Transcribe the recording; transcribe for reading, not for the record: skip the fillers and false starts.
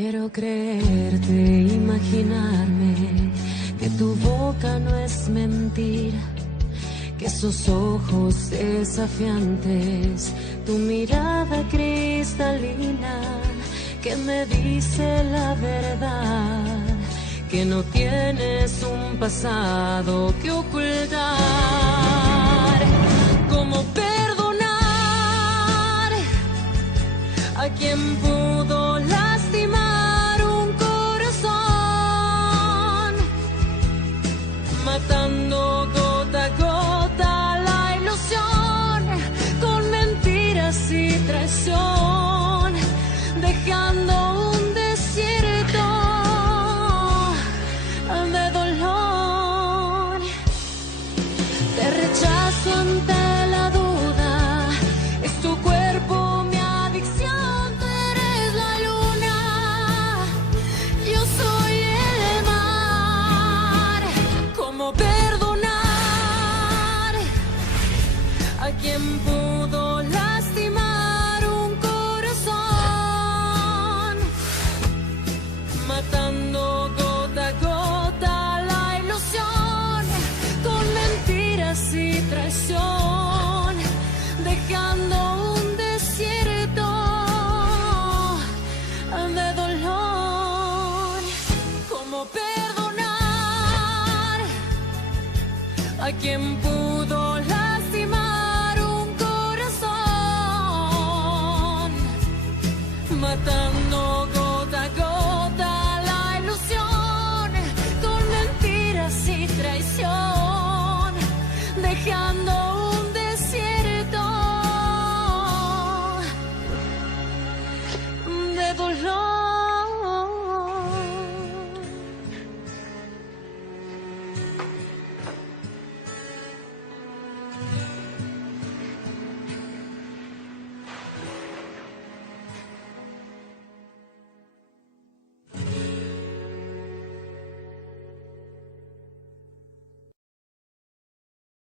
Quiero creerte, imaginarme que tu boca no es mentira, que esos ojos desafiantes, tu mirada cristalina, que me dice la verdad, que no tienes un pasado que ocultar. ¿Cómo perdonar a quien pudo lastimar un corazón, matando gota a gota la ilusión, con mentiras y traición, dejando un desierto de dolor? Te rechazo ante la duda, es tu cuerpo mi adicción, tú eres la luna, yo soy el mar. ¿Cómo perdonar a quien pudo lastimar un corazón, matando gota a gota la ilusión, con mentiras y traición, dejando un desierto de dolor? ¿Cómo perdonar a quien pudo